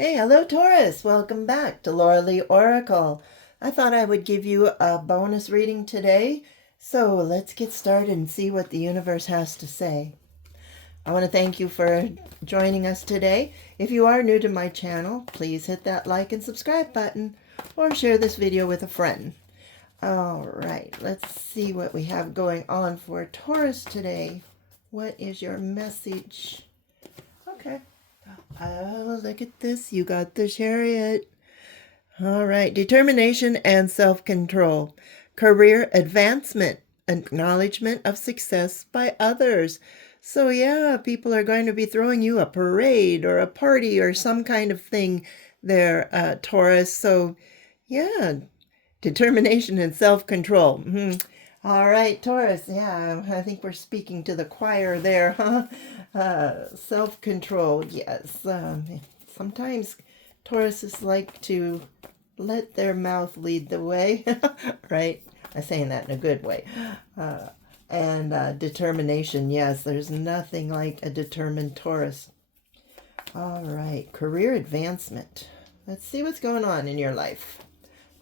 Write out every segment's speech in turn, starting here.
Hey, hello Taurus. Welcome back to Laura Lee Oracle. I thought I would give you a bonus reading today. So let's get started and see what the universe has to say. I want to thank you for joining us today. If you are new to my channel, please hit that like and subscribe button or share this video with a friend. All right, let's see what we have going on for Taurus today. What is your message? Okay. Oh, look at this. You got the Chariot. All right. Determination and self-control. Career advancement. Acknowledgement of success by others. So yeah, people are going to be throwing you a parade or a party or some kind of thing there, Taurus. So yeah, determination and self-control. All right, Taurus. Yeah, I think we're speaking to the choir there, huh? Self-control, yes. Sometimes Tauruses like to let their mouth lead the way, right? I'm saying that in a good way. And determination, yes, there's nothing like a determined Taurus. All right, career advancement. Let's see what's going on in your life.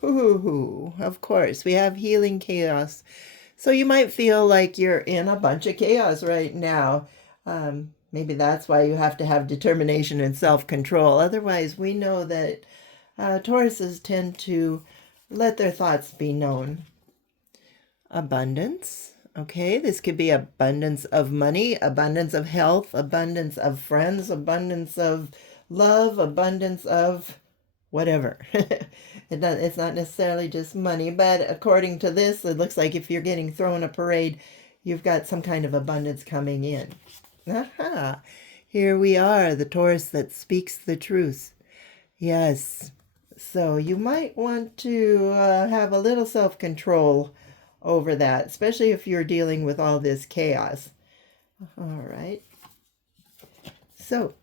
Of course, we have healing chaos. So you might feel like you're in a bunch of chaos right now. Maybe that's why you have to have determination and self-control. Otherwise, we know that Tauruses tend to let their thoughts be known. Abundance. Okay, this could be abundance of money, abundance of health, abundance of friends, abundance of love, abundance of whatever. It's not necessarily just money, but according to this, it looks like if you're getting thrown a parade, you've got some kind of abundance coming in. Aha! Here we are, the Taurus that speaks the truth. Yes. So you might want to have a little self-control over that, especially if you're dealing with all this chaos. All right. So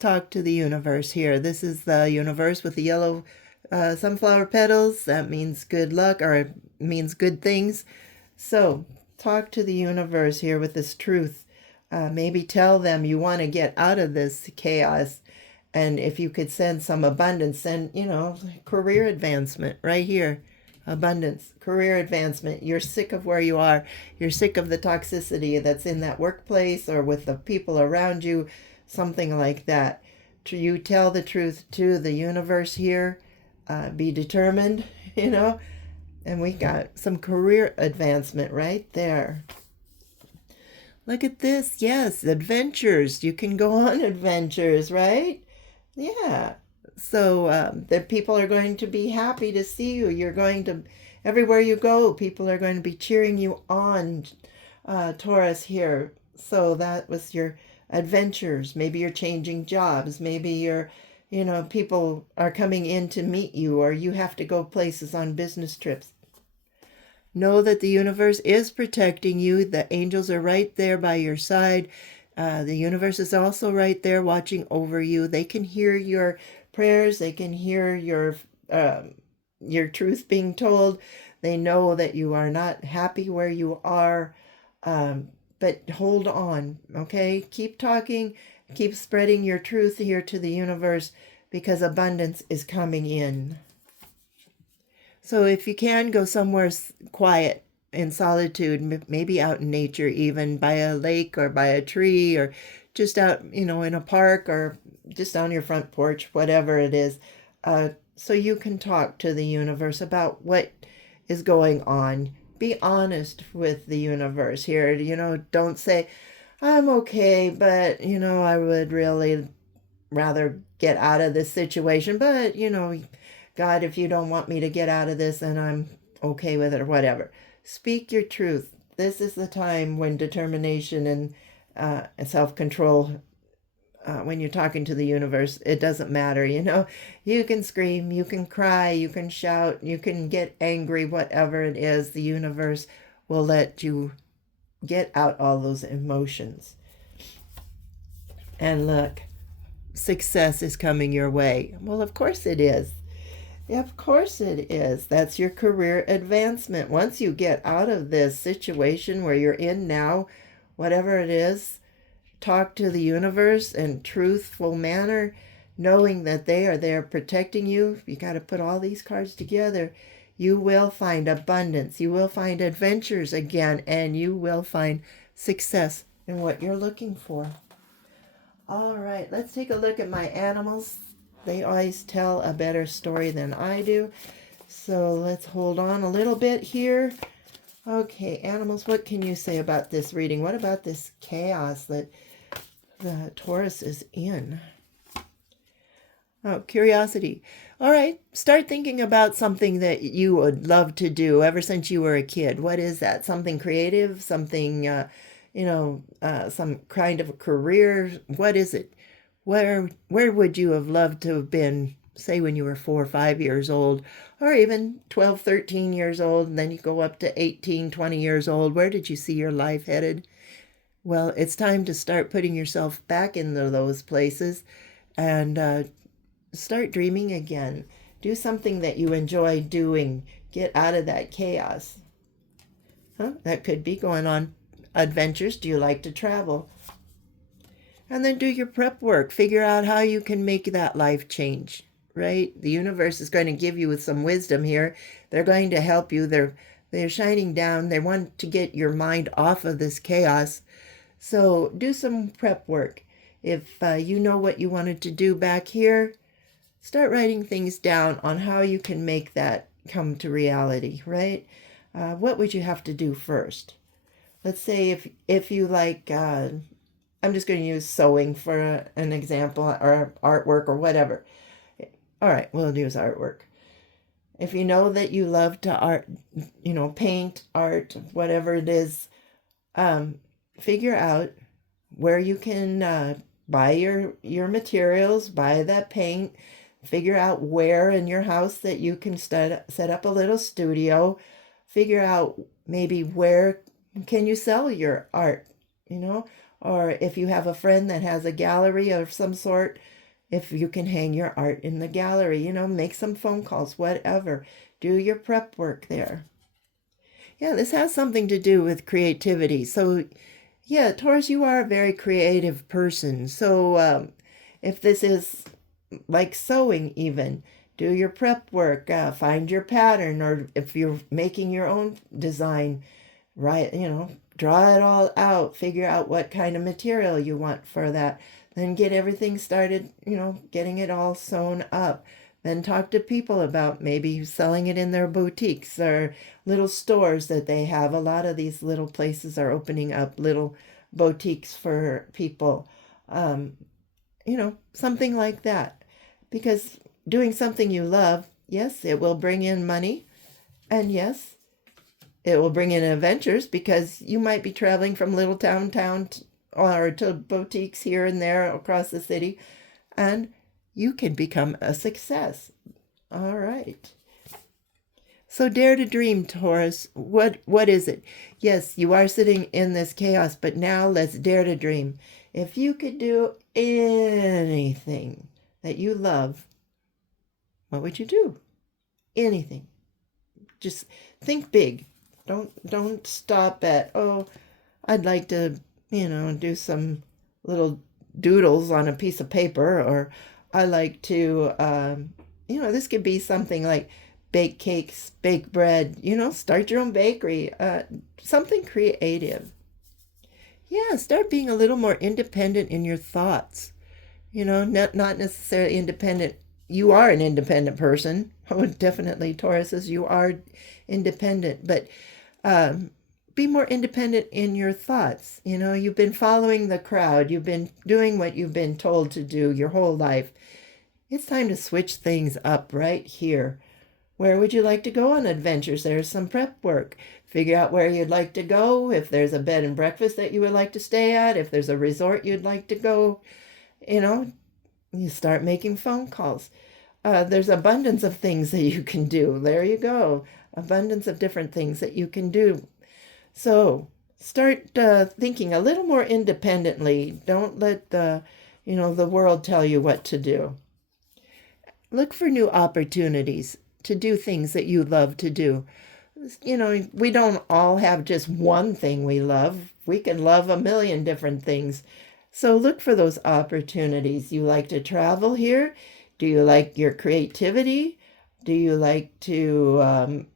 talk to the universe here. This is the universe with the yellow sunflower petals. That means good luck, or it means good things. So talk to the universe here with this truth. Maybe tell them you want to get out of this chaos. And if you could send some abundance, send, career advancement right here. Abundance, career advancement. You're sick of where you are. You're sick of the toxicity that's in that workplace or with the people around you, something like that. You tell the truth to the universe here. Be determined, and we got some career advancement right there. Look at this. Yes, adventures. You can go on adventures, right? Yeah. So the people are going to be happy to see you. You're going to, everywhere you go, people are going to be cheering you on, Taurus here. So that was your adventures. Maybe you're changing jobs. Maybe you're, people are coming in to meet you, or you have to go places on business trips. Know that the universe is protecting you. The angels are right there by your side. The universe is also right there watching over you. They can hear your prayers. They can hear your truth being told. They know that you are not happy where you are, but hold on, okay? Keep talking. Keep spreading your truth here to the universe, because abundance is coming in. So if you can, go somewhere quiet, in solitude, maybe out in nature, even by a lake or by a tree, or just out, in a park, or just on your front porch, whatever it is, so you can talk to the universe about what is going on. Be honest with the universe here. Don't say, I'm okay, but, I would really rather get out of this situation, but, God, if you don't want me to get out of this, then I'm okay with it, or whatever. Speak your truth. This is the time when determination and self-control, when you're talking to the universe, it doesn't matter, You can scream, you can cry, you can shout, you can get angry, whatever it is. The universe will let you get out all those emotions. And look, success is coming your way. Well, of course it is. Of course it is. That's your career advancement. Once you get out of this situation where you're in now, whatever it is, talk to the universe in truthful manner. knowing that they are there protecting you. You got to put all these cards together. You will find abundance. You will find adventures again, and you will find success in what you're looking for. All right, let's take a look at my animals. They always tell a better story than I do. So let's hold on a little bit here. Okay, animals, what can you say about this reading? What about this chaos that the Taurus is in? Oh, curiosity. All right, start thinking about something that you would love to do ever since you were a kid. What is that? Something creative? Something, some kind of a career? What is it? Where would you have loved to have been, say, when you were 4 or 5 years old, or even 12, 13 years old, and then you go up to 18, 20 years old? Where did you see your life headed? Well, it's time to start putting yourself back into those places and start dreaming again. Do something that you enjoy doing. Get out of that chaos. That could be going on adventures. Do you like to travel? And then do your prep work. Figure out how you can make that life change, right? The universe is going to give you with some wisdom here. They're going to help you. They're shining down. They want to get your mind off of this chaos. So do some prep work. If you know what you wanted to do back here, start writing things down on how you can make that come to reality, right? What would you have to do first? Let's say if you like, I'm just going to use sewing for an example, or artwork or whatever. All right, we'll use artwork. If you know that you love to paint, art, whatever it is, figure out where you can buy your materials, buy that paint. Figure out where in your house that you can set up a little studio. Figure out maybe where can you sell your art, or if you have a friend that has a gallery of some sort, if you can hang your art in the gallery, make some phone calls, whatever. Do your prep work there. Yeah, this has something to do with creativity. So, yeah, Taurus, you are a very creative person. So if this is like sewing even, do your prep work, find your pattern, or if you're making your own design, right, draw it all out, figure out what kind of material you want for that, then get everything started, getting it all sewn up. Then talk to people about maybe selling it in their boutiques or little stores that they have. A lot of these little places are opening up little boutiques for people, something like that. Because doing something you love, yes, it will bring in money. And yes, it will bring in adventures, because you might be traveling from little town or to boutiques here and there across the city. And you can become a success. All right. So dare to dream, Taurus. What is it? Yes, you are sitting in this chaos, but now let's dare to dream. If you could do anything that you love, what would you do? Anything. Just think big. Don't stop at, I'd like to, do some little doodles on a piece of paper, or I like to, this could be something like bake cakes, bake bread, start your own bakery, something creative. Yeah, start being a little more independent in your thoughts. Not necessarily independent. You are an independent person. Oh, definitely, Tauruses, you are independent, but be more independent in your thoughts. You've been following the crowd. You've been doing what you've been told to do your whole life. It's time to switch things up right here. Where would you like to go on adventures? There's some prep work. Figure out where you'd like to go. If there's a bed and breakfast that you would like to stay at. If there's a resort you'd like to go. You start making phone calls. There's abundance of things that you can do. There you go. Abundance of different things that you can do. So start thinking a little more independently. Don't let the world tell you what to do. Look for new opportunities to do things that you love to do. We don't all have just one thing we love. We can love a million different things. So look for those opportunities. You like to travel here? Do you like your creativity? Do you like to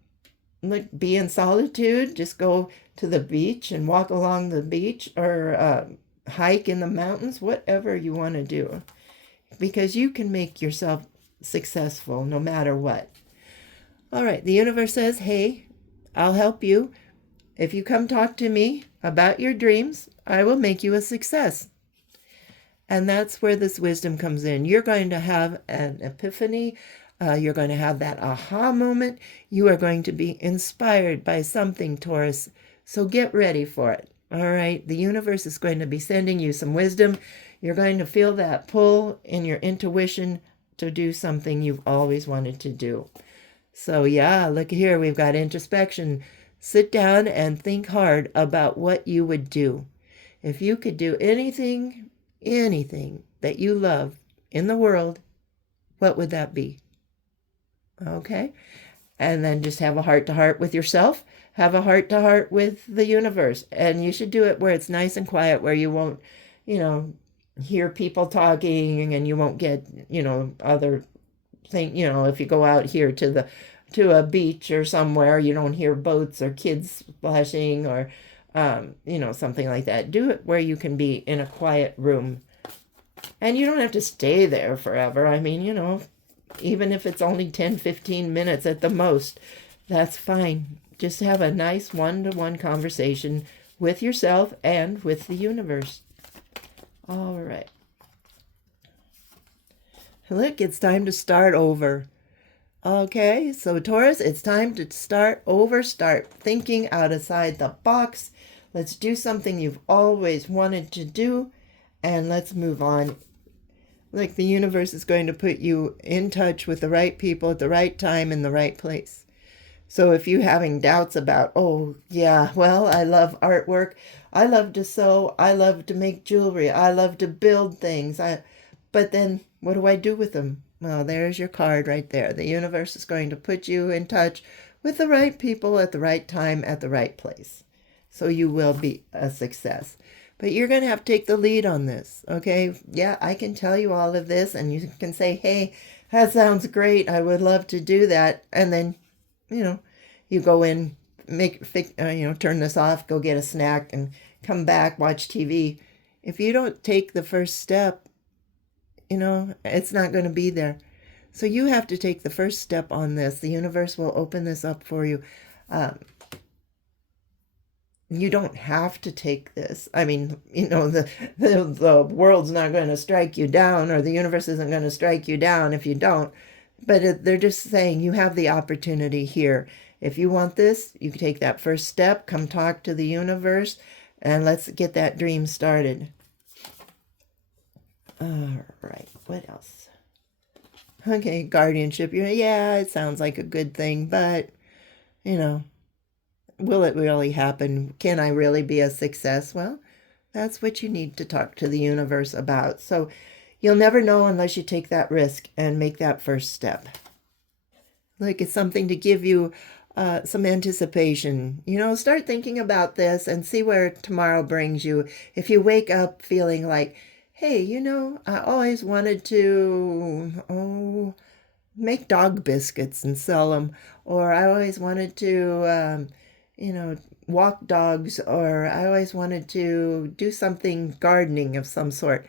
be in solitude? Just go to the beach and walk along the beach, or hike in the mountains, whatever you want to do. Because you can make yourself successful no matter what. All right, the universe says, hey, I'll help you. If you come talk to me about your dreams, I will make you a success. And that's where this wisdom comes in. You're going to have an epiphany. You're going to have that aha moment. You are going to be inspired by something, Taurus. So get ready for it. All right. The universe is going to be sending you some wisdom. You're going to feel that pull in your intuition to do something you've always wanted to do. So yeah, look here. We've got introspection. Sit down and think hard about what you would do. If you could do anything that you love in the world, what would that be? Okay. And then just have a heart-to-heart with yourself. Have a heart-to-heart with the universe. And you should do it where it's nice and quiet, where you won't, hear people talking, and you won't get, other thing, if you go out here to a beach or somewhere, you don't hear boats or kids splashing or something like that. Do it where you can be in a quiet room. And you don't have to stay there forever. I mean, even if it's only 10, 15 minutes at the most, that's fine. Just have a nice one-to-one conversation with yourself and with the universe. All right. Look, it's time to start over. Okay, so Taurus, it's time to start over. Start thinking outside the box. Let's do something you've always wanted to do, and let's move on. Like, the universe is going to put you in touch with the right people at the right time in the right place. So if you're having doubts about, oh, yeah, well, I love artwork, I love to sew, I love to make jewelry, I love to build things, but then what do I do with them? Well, there's your card right there. The universe is going to put you in touch with the right people at the right time at the right place. So you will be a success. But you're going to have to take the lead on this, okay? Yeah, I can tell you all of this, and you can say, hey, that sounds great. I would love to do that. And then, you go in, turn this off, go get a snack, and come back, watch TV. If you don't take the first step, it's not going to be there. So you have to take the first step on this. The universe will open this up for you. You don't have to take this. I mean, the world's not going to strike you down, or the universe isn't going to strike you down if you don't. But they're just saying you have the opportunity here. If you want this, you can take that first step, come talk to the universe, and let's get that dream started. All right, what else? Okay, guardianship. Yeah, it sounds like a good thing, but, will it really happen? Can I really be a success? Well, that's what you need to talk to the universe about. So you'll never know unless you take that risk and make that first step. Like, it's something to give you some anticipation. Start thinking about this and see where tomorrow brings you. If you wake up feeling like, hey, I always wanted to, make dog biscuits and sell them, or I always wanted to, walk dogs, or I always wanted to do something gardening of some sort.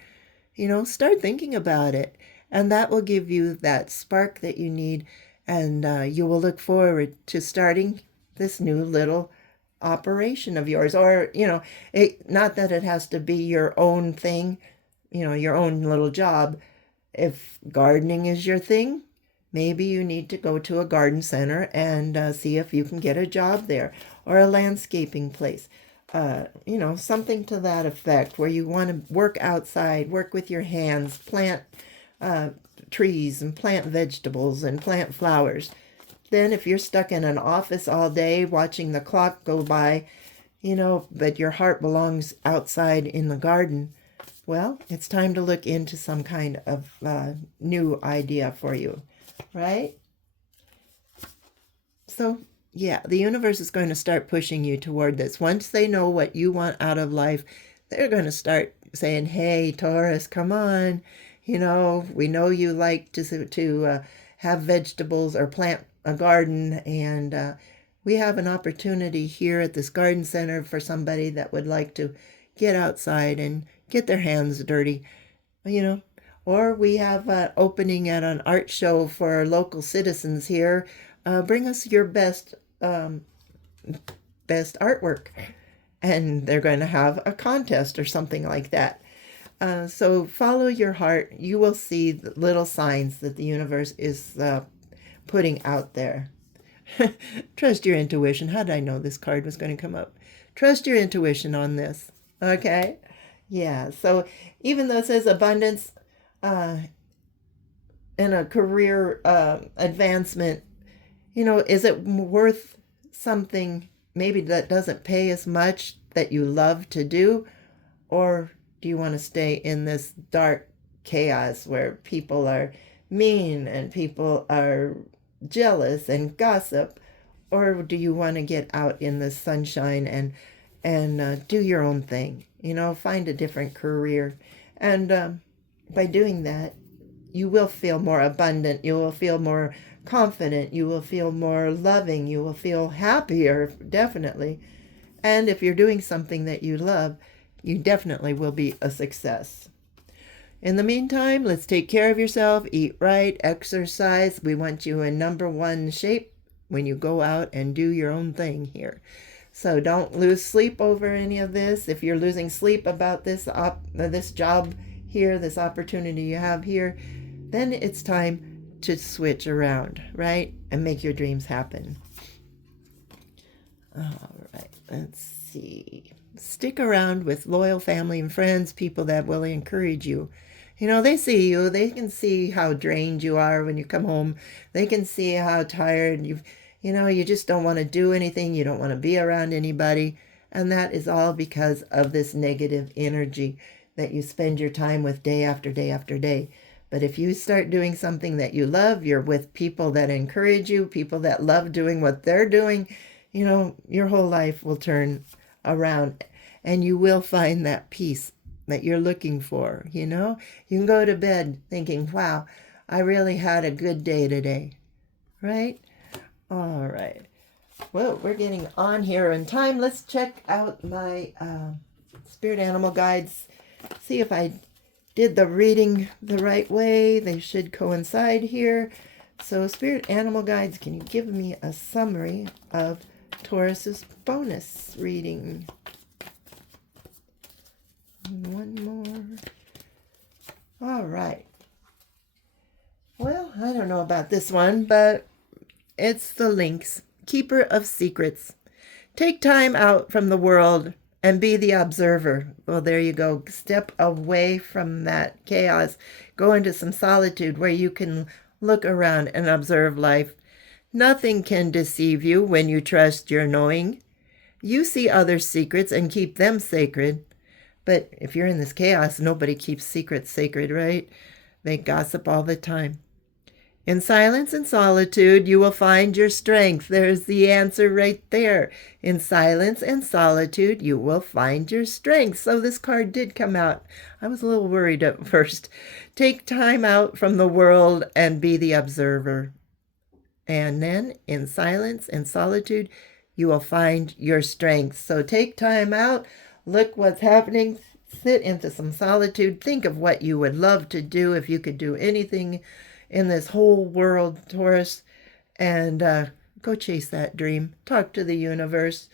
Start thinking about it, and that will give you that spark that you need, and you will look forward to starting this new little operation of yours, or, not that it has to be your own thing, your own little job. If gardening is your thing, maybe you need to go to a garden center and see if you can get a job there, or a landscaping place. Something to that effect, where you want to work outside, work with your hands, plant trees and plant vegetables and plant flowers. Then if you're stuck in an office all day watching the clock go by, but your heart belongs outside in the garden, well, it's time to look into some kind of new idea for you, right? So, yeah, the universe is going to start pushing you toward this. Once they know what you want out of life, they're going to start saying, hey, Taurus, come on. You know, we know you like to have vegetables or plant a garden, and we have an opportunity here at this garden center for somebody that would like to get outside and get their hands dirty, you know. Or we have an opening at an art show for our local citizens here. Bring us your best artwork. And they're going to have a contest or something like that. So follow your heart. You will see the little signs that the universe is putting out there. Trust your intuition. How did I know this card was going to come up? Trust your intuition on this. Okay? Yeah. So even though it says abundance and a career advancement, you know, is it worth something maybe that doesn't pay as much that you love to do? Or do you want to stay in this dark chaos where people are mean and people are jealous and gossip? Or do you want to get out in the sunshine and do your own thing? You know, find a different career. And by doing that, you will feel more abundant. You will feel more confident. You will feel more loving. You will feel happier, definitely. And if you're doing something that you love, you definitely will be a success. In the meantime, let's take care of yourself, eat right, exercise. We want you in number one shape when you go out and do your own thing here. So don't lose sleep over any of this. If you're losing sleep about this job here, this opportunity you have here, then it's time to switch around, right? And make your dreams happen. All right, let's see. Stick around with loyal family and friends, people that will encourage you. You know, they see you. They can see how drained you are when you come home. They can see how tired you just don't want to do anything. You don't want to be around anybody. And that is all because of this negative energy that you spend your time with day after day after day. But if you start doing something that you love, you're with people that encourage you, people that love doing what they're doing, you know, your whole life will turn around and you will find that peace that you're looking for, you know. You can go to bed thinking, wow, I really had a good day today, right? All right. Well, we're getting on here in time. Let's check out my spirit animal guides, see if I did the reading the right way. They should coincide here. So spirit animal guides, can you give me a summary of Taurus's bonus reading? One more. All right. Well, I don't know about this one, but it's the Lynx, keeper of secrets. Take time out from the world and be the observer. Well, there you go. Step away from that chaos. Go into some solitude where you can look around and observe life. Nothing can deceive you when you trust your knowing. You see others' secrets and keep them sacred. But if you're in this chaos, nobody keeps secrets sacred, right? They gossip all the time. In silence and solitude, you will find your strength. There's the answer right there. In silence and solitude, you will find your strength. So this card did come out. I was a little worried at first. Take time out from the world and be the observer. And then in silence and solitude, you will find your strength. So take time out. Look what's happening. Sit into some solitude. Think of what you would love to do if you could do anything in this whole world, Taurus, and go chase that dream. Talk to the universe,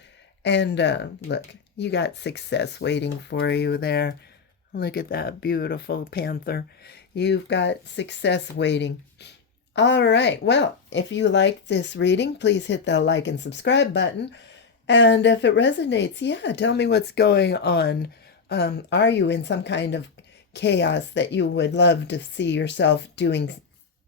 and look, you got success waiting for you there. Look at that beautiful panther. You've got success waiting. All right, well, if you like this reading, please hit the like and subscribe button. And if it resonates, yeah, tell me what's going on. Are you in some kind of chaos that you would love to see yourself doing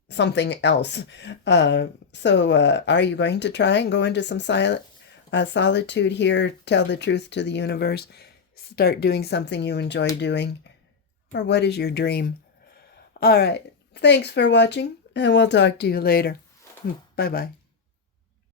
something else? So are you going to try and go into some solitude here, tell the truth to the universe, start doing something you enjoy doing? Or what is your dream? All right. Thanks for watching, and we'll talk to you later. Bye-bye.